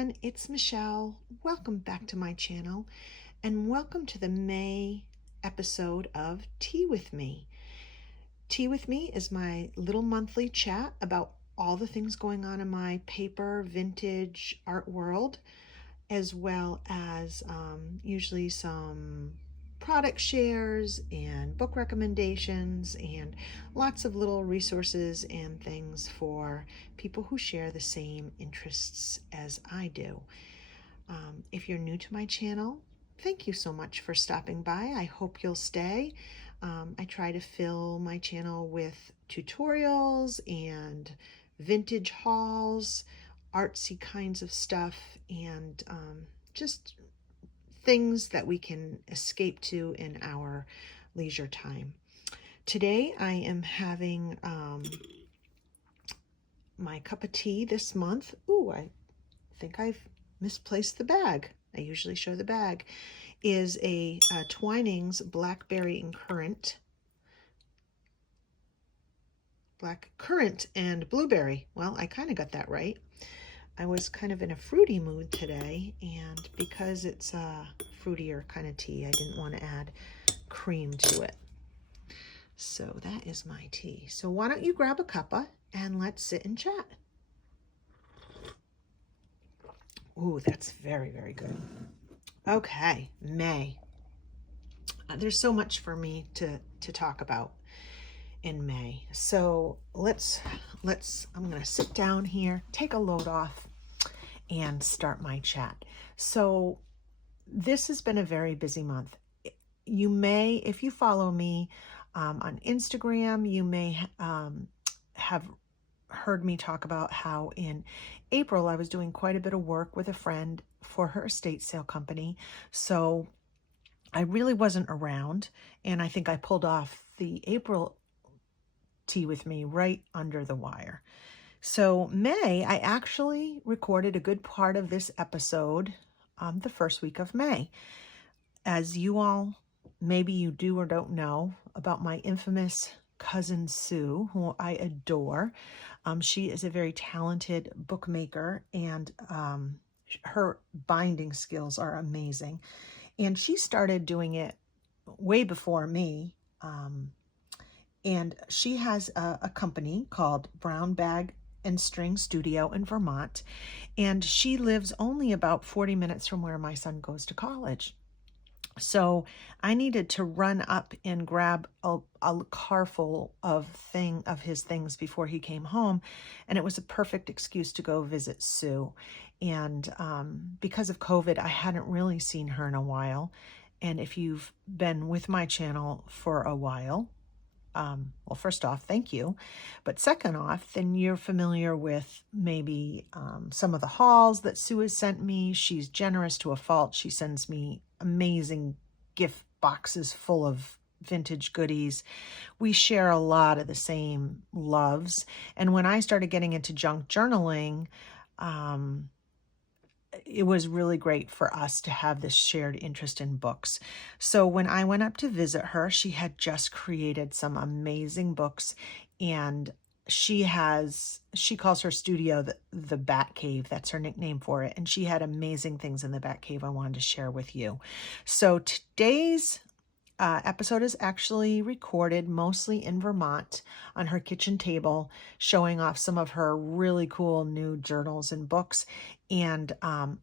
everyone, it's Michelle. Welcome back to my channel and welcome to the May episode of Tea With Me. Tea With Me is my little monthly chat about all the things going on in my paper vintage art world, as well as usually some product shares and book recommendations and lots of little resources and things for people who share the same interests as I do. If you're new to my channel, thank you so much for stopping by. I hope you'll stay. I try to fill my channel with tutorials and vintage hauls, artsy kinds of stuff, and just things that we can escape to in our leisure time. Today I am having my cup of tea this month. Ooh, I think I've misplaced the bag. I usually show the bag. Is a Twinings Blackberry and Currant. Black currant and blueberry. Well, I kind of got that right. I was kind of in a fruity mood today, and because it's a fruitier kind of tea, I didn't want to add cream to it. So that is my tea. So why don't you grab a cuppa and let's sit and chat. Ooh, that's very, very good. Okay, May. There's so much for me to talk about in May. So I'm gonna sit down here, take a load off, and start my chat. So this has been a very busy month. You may, if you follow me on Instagram, you may have heard me talk about how in April I was doing quite a bit of work with a friend for her estate sale company. So I really wasn't around, and I think I pulled off the April Tea With Me right under the wire. So May, I actually recorded a good part of this episode the first week of May. As you all, maybe you do or don't know about my infamous cousin Sue, who I adore. She is a very talented bookmaker, and her binding skills are amazing. And she started doing it way before me. And she has a company called Brown Bag and String Studio in Vermont. And she lives only about 40 minutes from where my son goes to college. So I needed to run up and grab a car full of his things before he came home. And it was a perfect excuse to go visit Sue. And because of COVID, I hadn't really seen her in a while. And if you've been with my channel for a while, well, first off, thank you. But second off, then you're familiar with maybe some of the hauls that Sue has sent me. She's generous to a fault. She sends me amazing gift boxes full of vintage goodies. We share a lot of the same loves. And when I started getting into junk journaling, it was really great for us to have this shared interest in books. So when I went up to visit her, she had just created some amazing books, and she calls her studio the Bat Cave. That's her nickname for it. And she had amazing things in the Bat Cave I wanted to share with you. So today's episode is actually recorded mostly in Vermont on her kitchen table, showing off some of her really cool new journals and books, and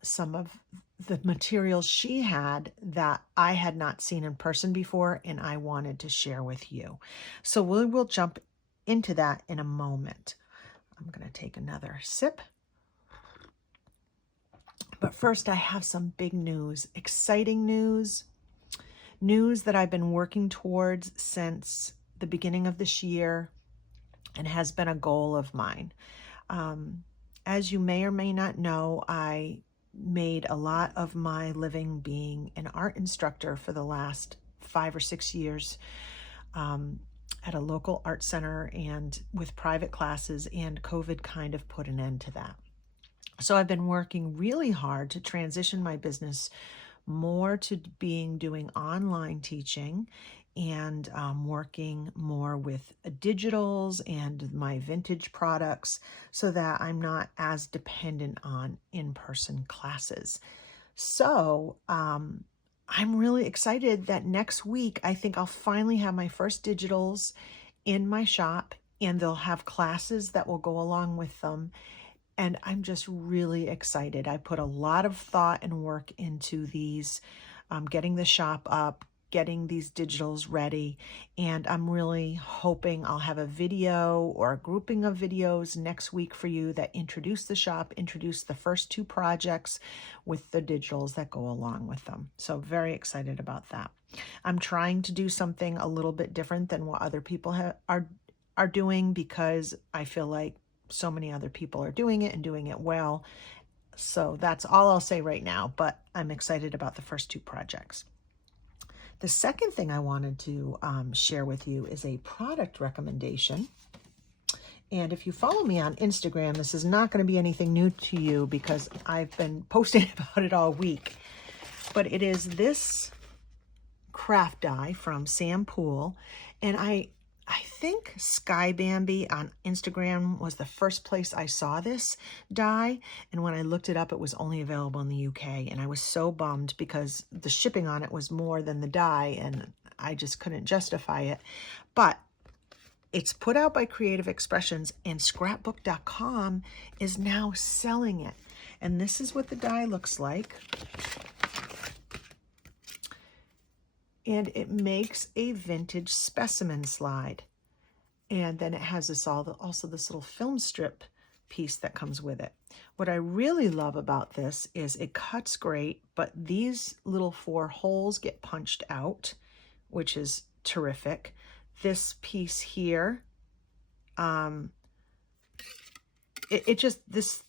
some of the materials she had that I had not seen in person before and I wanted to share with you. So we'll jump into that in a moment. I'm going to take another sip. But first, I have some big news, exciting news that I've been working towards since the beginning of this year and has been a goal of mine. As you may or may not know, I made a lot of my living being an art instructor for the last 5 or 6 years at a local art center and with private classes, and COVID kind of put an end to that. So I've been working really hard to transition my business more to doing online teaching and working more with digitals and my vintage products so that I'm not as dependent on in-person classes. So I'm really excited that next week I think I'll finally have my first digitals in my shop, and they'll have classes that will go along with them. And I'm just really excited. I put a lot of thought and work into these, getting the shop up, getting these digitals ready. And I'm really hoping I'll have a video or a grouping of videos next week for you that introduce the shop, introduce the first 2 projects with the digitals that go along with them. So very excited about that. I'm trying to do something a little bit different than what other people are doing, because I feel like so many other people are doing it and doing it well. So that's all I'll say right now, but I'm excited about the first 2 projects. The second thing I wanted to share with you is a product recommendation. And if you follow me on Instagram, this is not going to be anything new to you because I've been posting about it all week. But it is this craft die from Poole, and I think Sky Bambi on Instagram was the first place I saw this die, and when I looked it up, it was only available in the UK, and I was so bummed because the shipping on it was more than the die, and I just couldn't justify it. But it's put out by Creative Expressions, and scrapbook.com is now selling it. And this is what the die looks like. And it makes a vintage specimen slide. And then it has this also this little film strip piece that comes with it. What I really love about this is it cuts great, but these little 4 holes get punched out, which is terrific. This piece here, the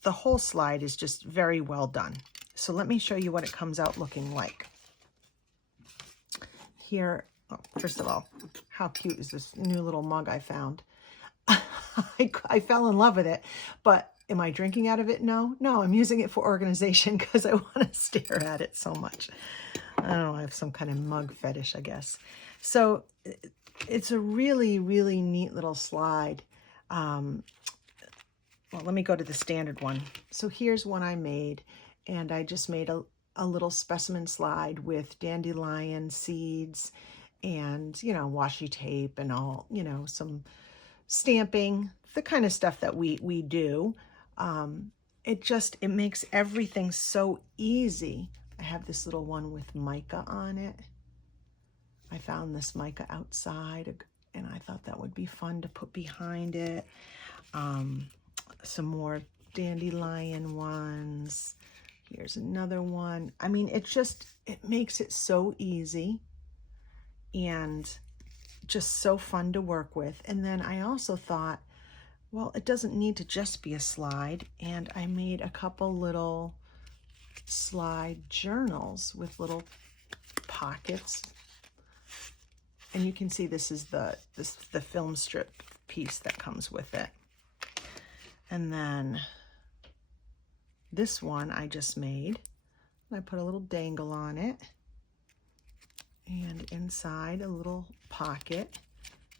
whole slide is just very well done. So let me show you what it comes out looking like. Here, first of all, how cute is this new little mug I found? I fell in love with it, but am I drinking out of it? No, I'm using it for organization because I want to stare at it so much. I don't know, I have some kind of mug fetish, I guess. So it's a really, really neat little slide. Well, let me go to the standard one. So here's one I made, and I just made a little specimen slide with dandelion seeds and, washi tape and all, some stamping, the kind of stuff that we do. It makes everything so easy. I have this little one with mica on it. I found this mica outside, and I thought that would be fun to put behind it. Some more dandelion ones. Here's another one. I mean, it makes it so easy and just so fun to work with. And then I also thought, well, it doesn't need to just be a slide. And I made a couple little slide journals with little pockets. And you can see this is the film strip piece that comes with it. And then this one I just made. I put a little dangle on it. And inside a little pocket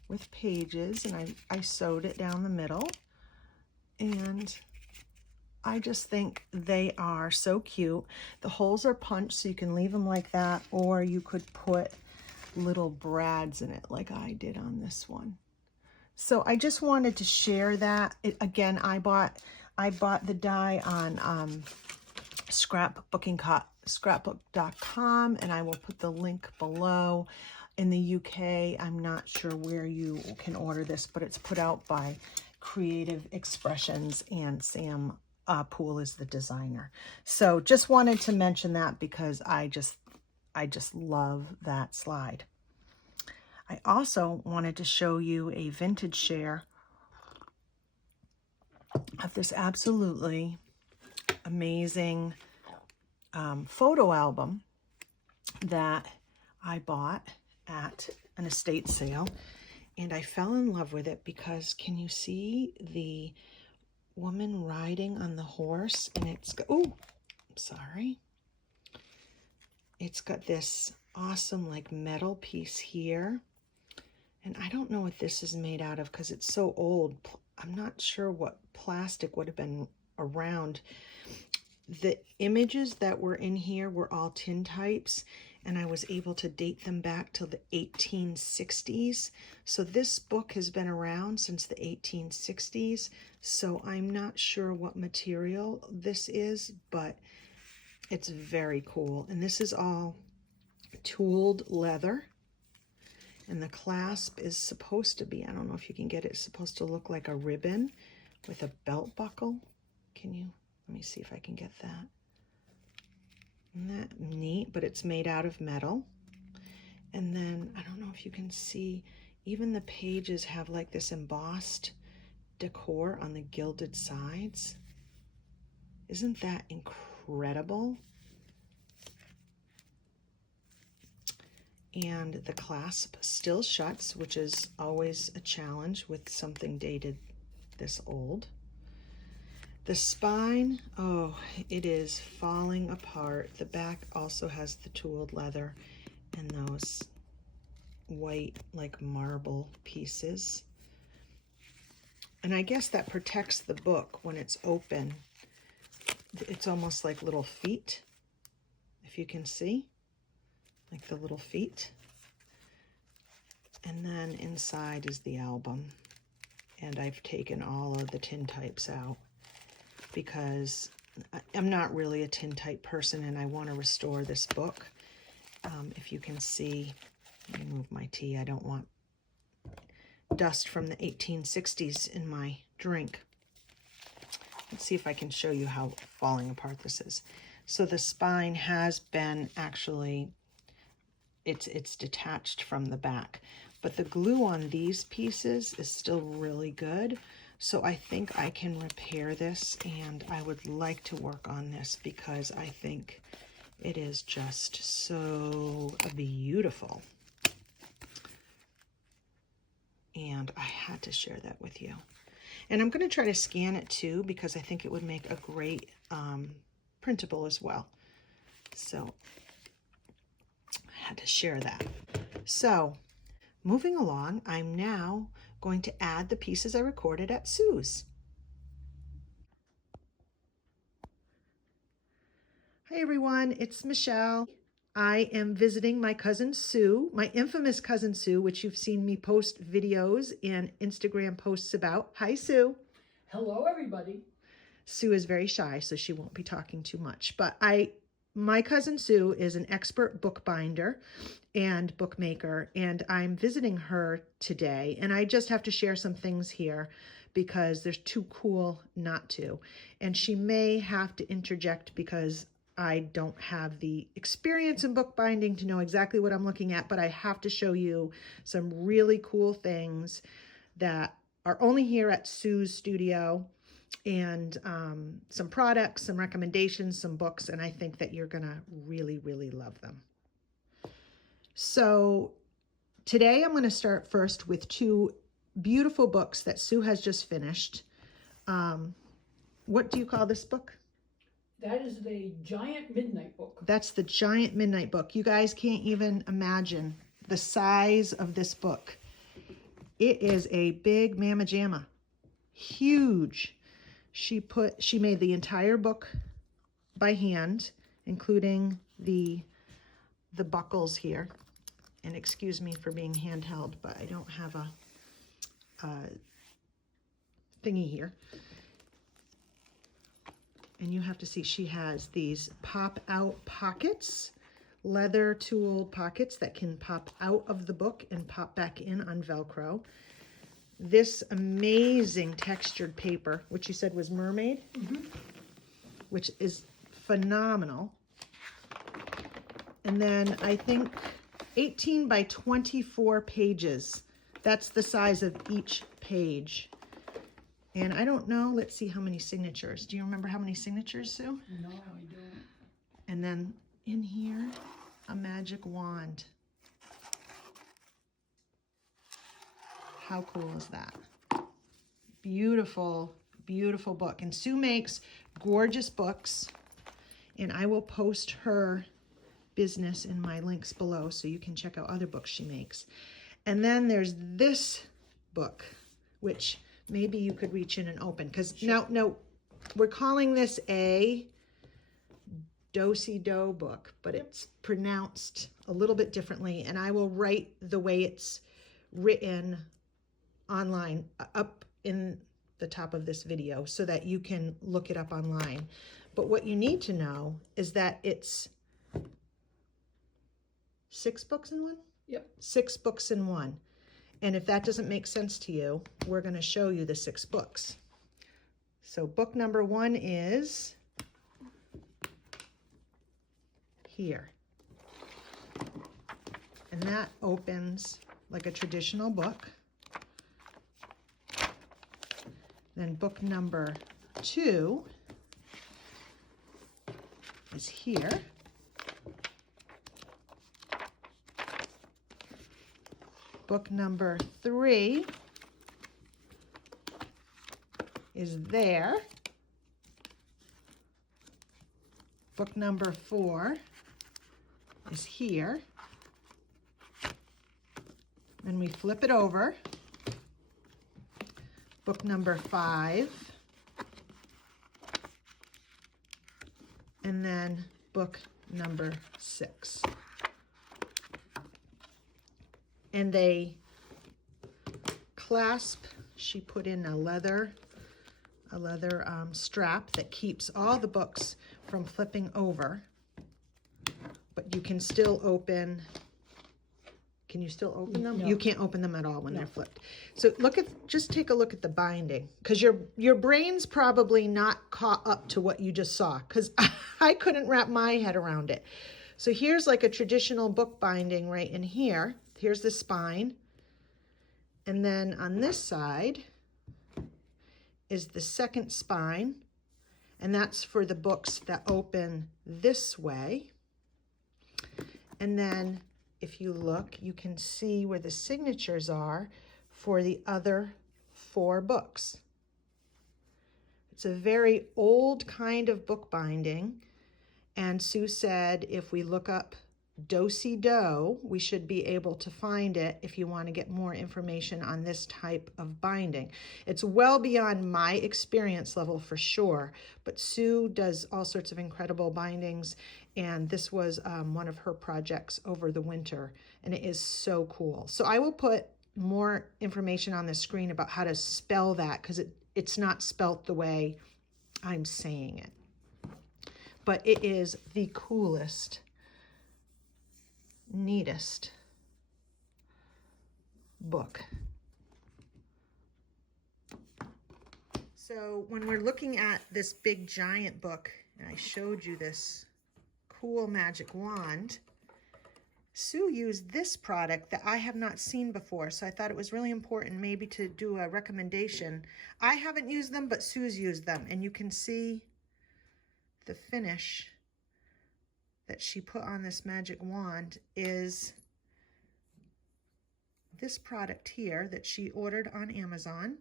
with pages. And I sewed it down the middle. And I just think they are so cute. The holes are punched so you can leave them like that. Or you could put little brads in it like I did on this one. So I just wanted to share that. Again, I bought the die on scrapbook.com, and I will put the link below. In the UK, I'm not sure where you can order this, but it's put out by Creative Expressions, and Poole is the designer. So just wanted to mention that because I just love that slide. I also wanted to show you a vintage share of this absolutely amazing photo album that I bought at an estate sale, and I fell in love with it because can you see the woman riding on the horse? And it's got, it's got this awesome like metal piece here, And I don't know what this is made out of because it's so old. I'm not sure what plastic would have been around. The images that were in here were all tintypes, and I was able to date them back to the 1860s. So this book has been around since the 1860s. So I'm not sure what material this is, but it's very cool. And this is all tooled leather. And the clasp is supposed to be, I don't know if you can get it, it's supposed to look like a ribbon with a belt buckle. Can you, let me see if I can get that. Isn't that neat? But it's made out of metal. And then, I don't know if you can see, even the pages have like this embossed decor on the gilded sides. Isn't that incredible? And the clasp still shuts, which is always a challenge with something dated this old. The spine, oh, it is falling apart. The back also has the tooled leather and those white, like marble pieces. And I guess that protects the book when it's open. It's almost like little feet, if you can see. Like the little feet. And then inside is the album. And I've taken all of the tintypes out because I'm not really a tintype person and I want to restore this book. If you can see, let me move my tea. I don't want dust from the 1860s in my drink. Let's see if I can show you how falling apart this is. So the spine has been actually it's detached from the back, but the glue on these pieces is still really good. So I think I can repair this, and I would like to work on this because I think it is just so beautiful. And I had to share that with you. And I'm going to try to scan it too because I think it would make a great printable as well. So had to share that. So moving along, I'm now going to add the pieces I recorded at Sue's. Hi everyone, it's Michelle. I am visiting my cousin Sue, my infamous cousin Sue, which you've seen me post videos and Instagram posts about. Hi Sue. Hello everybody. Sue is very shy, so she won't be talking too much, but my cousin Sue is an expert bookbinder and bookmaker, and I'm visiting her today. And I just have to share some things here because there's too cool not to. And she may have to interject because I don't have the experience in bookbinding to know exactly what I'm looking at, but I have to show you some really cool things that are only here at Sue's studio, and some products, some recommendations, some books, and I think that you're gonna really, really love them. So today I'm gonna start first with two beautiful books that Sue has just finished. What do you call this book? That is the Giant Midnight Book. That's the Giant Midnight Book. You guys can't even imagine the size of this book. It is a big mamma jamma, huge. She made the entire book by hand, including the buckles here. And excuse me for being handheld, but I don't have a thingy here. And you have to see, she has these pop-out pockets, leather tooled pockets that can pop out of the book and pop back in on Velcro. This amazing textured paper, which you said was mermaid, which is phenomenal. And then I think 18 by 24 pages. That's the size of each page. And I don't know, let's see how many signatures. Do you remember how many signatures, Sue? No, I don't. And then in here, a magic wand. How cool is that? Beautiful, beautiful book. And Sue makes gorgeous books, and I will post her business in my links below so you can check out other books she makes. And then there's this book, which maybe you could reach in and open. Because now we're calling this a do-si-do book, but it's pronounced a little bit differently. And I will write the way it's written online up in the top of this video so that you can look it up online. But what you need to know is that it's 6 books in one? Yep. 6 books in one. And if that doesn't make sense to you, we're going to show you the 6 books. So book number 1 is here. And that opens like a traditional book. Then book number 2 is here. Book number 3 is there. Book number 4 is here. Then we flip it over. Book number 5. And then book number 6. And they clasp, she put in a leather strap that keeps all the books from flipping over. But you can still open, can you still open them? No. You can't open them at all when they're flipped. So just take a look at the binding, because your brain's probably not caught up to what you just saw, because I couldn't wrap my head around it. So here's like a traditional book binding right in here. Here's the spine. And then on this side is the second spine. And that's for the books that open this way. And then if you look, you can see where the signatures are for the other 4 books. It's a very old kind of book binding. And Sue said if we look up do-si-do, we should be able to find it if you want to get more information on this type of binding. It's well beyond my experience level for sure, but Sue does all sorts of incredible bindings, and this was one of her projects over the winter, and it is so cool. So I will put more information on the screen about how to spell that, because it's not spelt the way I'm saying it. But it is the coolest, neatest book. So when we're looking at this big giant book, and I showed you this cool magic wand, Sue used this product that I have not seen before, so I thought it was really important maybe to do a recommendation. I haven't used them, but Sue's used them, and you can see the finish that she put on this magic wand is this product here that she ordered on Amazon,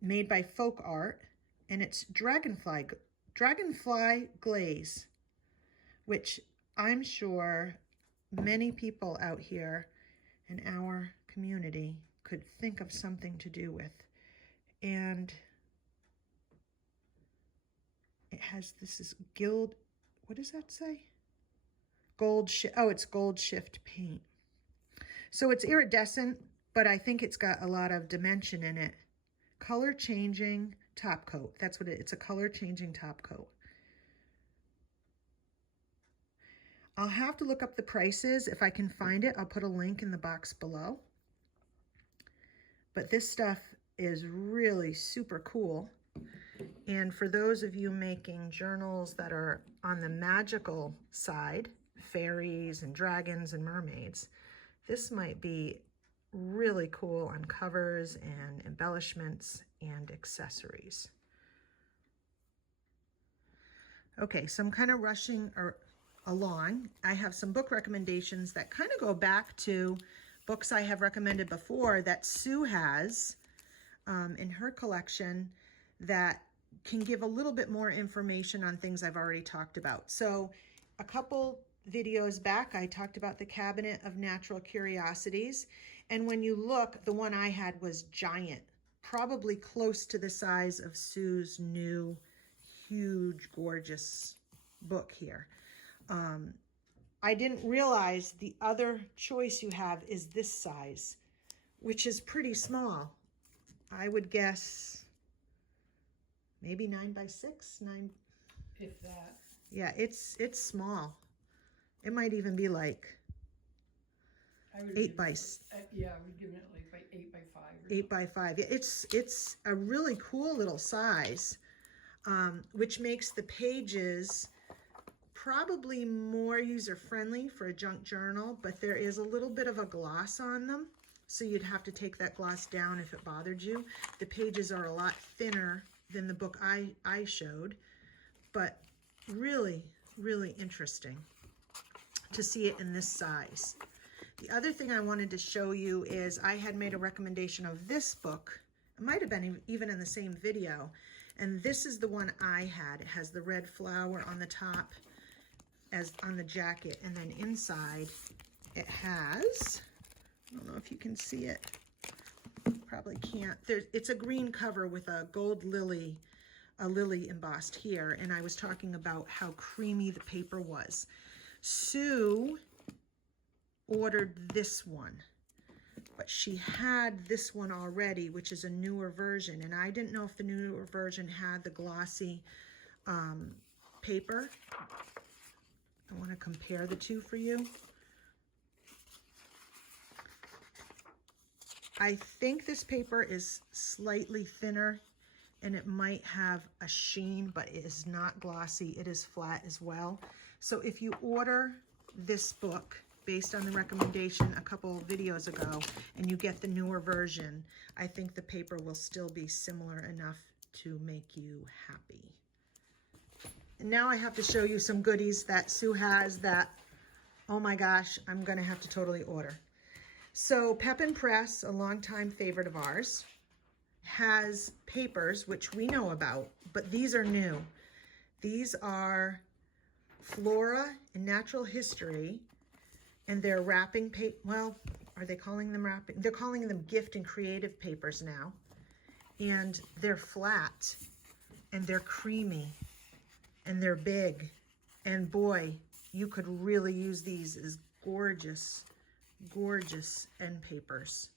made by Folk Art, and it's dragonfly glaze, which I'm sure many people out here in our community could think of something to do with. And it has, this is gilt, what does that say? It's gold shift paint. So it's iridescent, but I think it's got a lot of dimension in it. Color changing top coat. That's what it's a color changing top coat. I'll have to look up the prices. If I can find it, I'll put a link in the box below. But this stuff is really super cool. And for those of you making journals that are on the magical side, fairies and dragons and mermaids, this might be really cool on covers and embellishments and accessories. Okay, so I'm kind of rushing along. I have some book recommendations that kind of go back to books I have recommended before that Sue has in her collection that can give a little bit more information on things I've already talked about. So a couple videos back, I talked about the Cabinet of Natural Curiosities. And when you look, the one I had was giant, probably close to the size of Sue's new, huge, gorgeous book here. I didn't realize the other choice you have is this size, which is pretty small. I would guess maybe 9 by 6, 9. If that. Yeah, it's small. It might even be like I would 8 by yeah, I would give it like 8 by 5. Or 8 by 5. Yeah, it's a really cool little size, which makes the pages probably more user-friendly for a junk journal, but there is a little bit of a gloss on them, so you'd have to take that gloss down if it bothered you. The pages are a lot thinner than the book I showed, but really, really interesting to see it in this size. The other thing I wanted to show you is I had made a recommendation of this book. It might have been even in the same video, and this is the one I had. It has the red flower on the top as on the jacket, and then inside it has, I don't know if you can see it, probably can't. It's a green cover with a gold lily, a lily embossed here, and I was talking about how creamy the paper was. Sue ordered this one, but she had this one already, which is a newer version, and I didn't know if the newer version had the glossy paper. I want to compare the two for you. I think this paper is slightly thinner and it might have a sheen, but it is not glossy. It is flat as well. So if you order this book based on the recommendation a couple videos ago and you get the newer version, I think the paper will still be similar enough to make you happy. And now I have to show you some goodies that Sue has that, oh my gosh, I'm gonna have to totally order. So Pep & Press, a longtime favorite of ours, has papers, which we know about, but these are new. These are Flora and Natural History, and they're wrapping paper. Well, are they calling them wrapping? They're calling them gift and creative papers now. And they're flat, and they're creamy, and they're big. And boy, you could really use these as gorgeous, gorgeous end papers.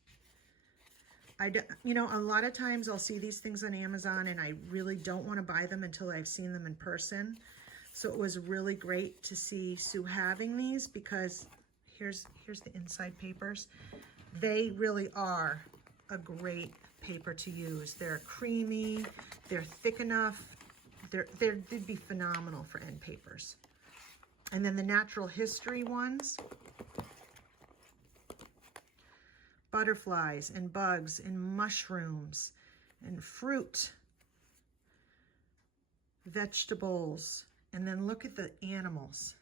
You know, a lot of times I'll see these things on Amazon and I really don't want to buy them until I've seen them in person. So it was really great to see Sue having these, because here's the inside papers. They really are a great paper to use. They're creamy, they're thick enough. They'd be phenomenal for end papers. And then the Natural History ones, butterflies and bugs and mushrooms and fruit, vegetables, and then look at the animals.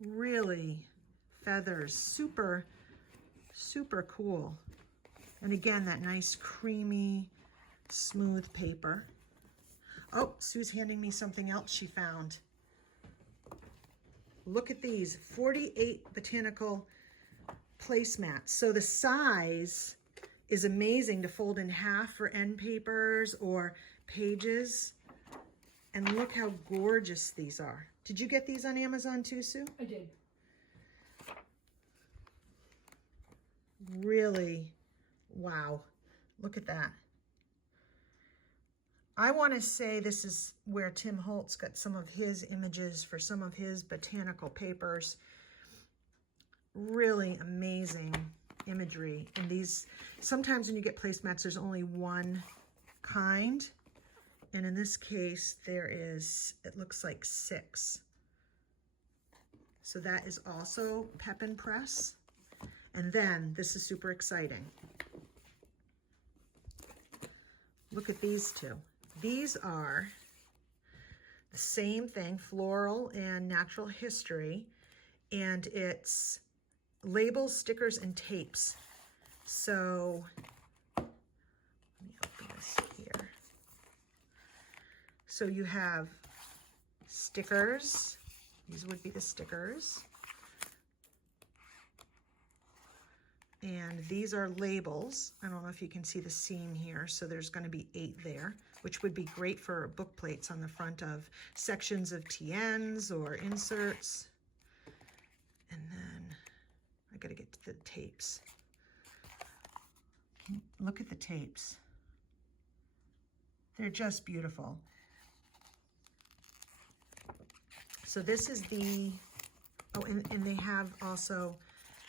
Really, feathers, super, super cool. And again, that nice creamy, smooth paper. Oh, Sue's handing me something else she found. Look at these, 48 botanical placemats. So the size is amazing to fold in half for end papers or pages. And look how gorgeous these are. Did you get these on Amazon too, Sue? I did. Really, wow. Look at that. I want to say this is where Tim Holtz got some of his images for some of his botanical papers. Really amazing imagery. And these, sometimes when you get placemats, there's only one kind. And in this case, there is, it looks like 6. So that is also Pep & Press. And then, this is super exciting. Look at these two. These are the same thing, Floral and Natural History, and it's labels, stickers, and tapes. So, let me open this here. So you have stickers, These would be the stickers. And these are labels. I don't know if you can see the seam here. So there's going to be 8 there, which would be great for book plates on the front of sections of TNs or inserts. And then I got to get to the tapes. Look at the tapes. They're just beautiful. So this is the, oh, and they have also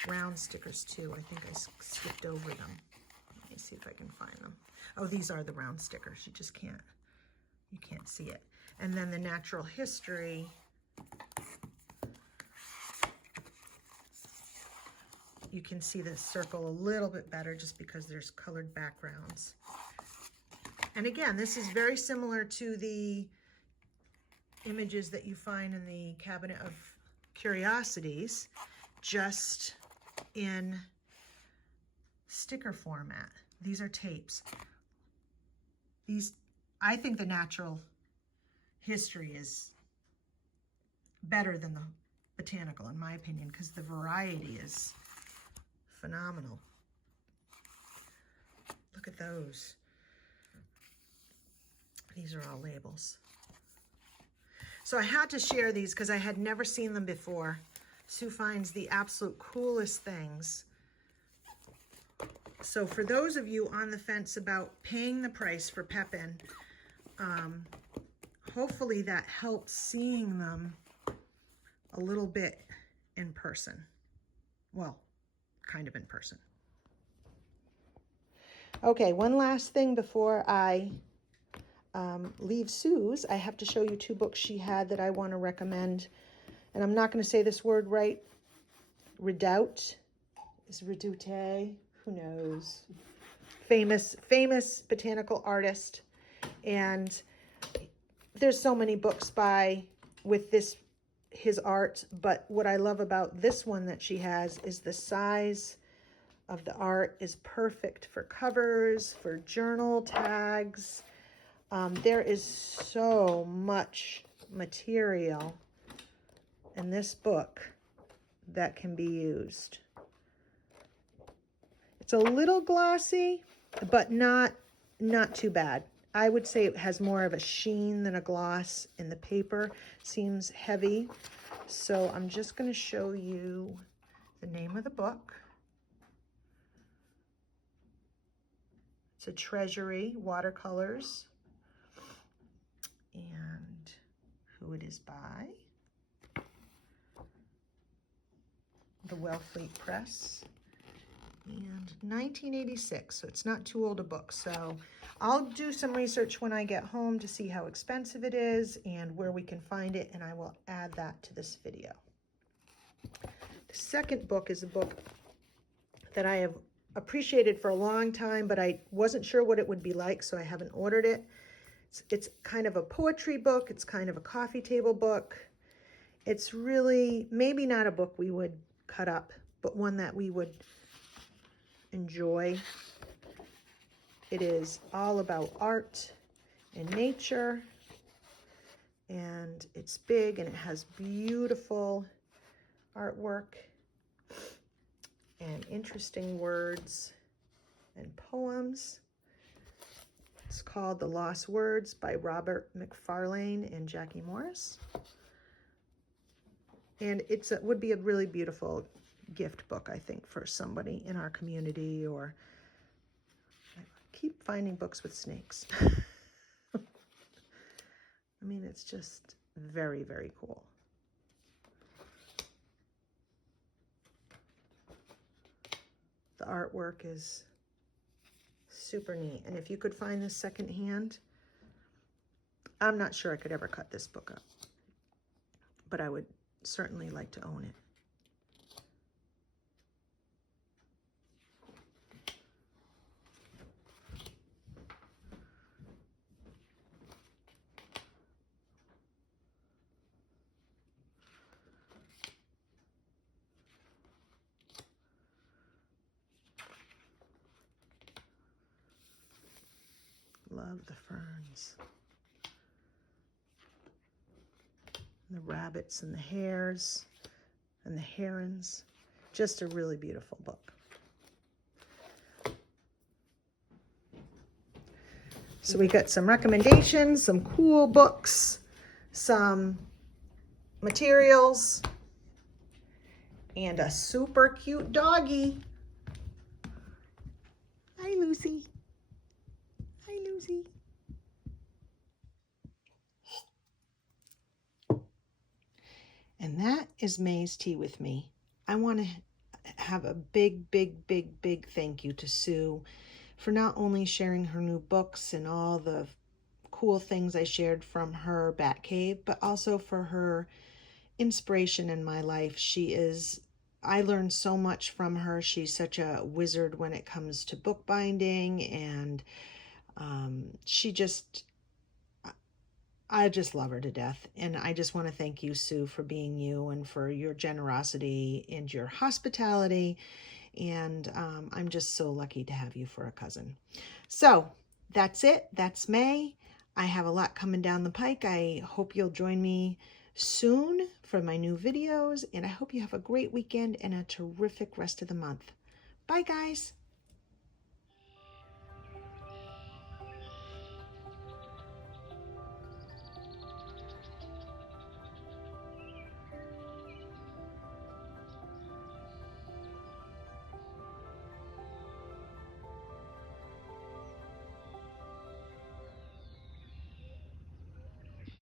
round stickers too. I think I skipped over them. Let me see if I can find them. Oh, these are the round stickers. You just can't, you can't see it. And then the natural history. You can see the circle a little bit better just because there's colored backgrounds. And again, this is very similar to the images that you find in the Cabinet of Curiosities, just in sticker format. These are tapes. These, I think the natural history is better than the botanical, in my opinion, because the variety is phenomenal. Look at those. These are all labels. So I had to share these because I had never seen them before. Sue finds the absolute coolest things. So for those of you on the fence about paying the price for Pepin, hopefully that helps seeing them a little bit in person. Well, kind of in person. Okay, one last thing before I leave Sue's. I have to show you 2 books she had that I want to recommend. And I'm not going to say this word right. Redoubt. Is Redoute? Who knows? Famous botanical artist. And there's so many books with his art. But what I love about this one that she has is the size of the art is perfect for covers, for journal tags. There is so much material in this book that can be used. It's a little glossy, but not too bad. I would say it has more of a sheen than a gloss, and the paper seems heavy. So I'm just going to show you the name of the book. It's a Treasury, watercolors, and who it is by. The Wellfleet Press, and 1986, so it's not too old a book. So I'll do some research when I get home to see how expensive it is and where we can find it, and I will add that to this video. The second book is a book that I have appreciated for a long time, but I wasn't sure what it would be like, so I haven't ordered it. It's kind of a poetry book. It's kind of a coffee table book. It's really maybe not a book we would cut up, but one that we would enjoy. It is all about art and nature, and it's big, and it has beautiful artwork and interesting words and poems. It's called The Lost Words by Robert McFarlane and Jackie Morris. And it would be a really beautiful gift book, I think, for somebody in our community. Or I keep finding books with snakes. I mean, it's just very, very cool. The artwork is super neat. And if you could find this secondhand, I'm not sure I could ever cut this book up, but I would certainly like to own it. Love the ferns. the rabbits and the hares and the herons. Just a really beautiful book. So we got some recommendations, some cool books, some materials, and a super cute doggy. Hi, Lucy. Hi, Lucy. And that is May's Tea with Me. I want to have a big, big, big, big thank you to Sue for not only sharing her new books and all the cool things I shared from her Bat Cave, but also for her inspiration in my life. I learned so much from her. She's such a wizard when it comes to bookbinding, and I just love her to death. And I just want to thank you, Sue, for being you and for your generosity and your hospitality. And I'm just so lucky to have you for a cousin. So that's it. That's May. I have a lot coming down the pike. I hope you'll join me soon for my new videos. And I hope you have a great weekend and a terrific rest of the month. Bye, guys.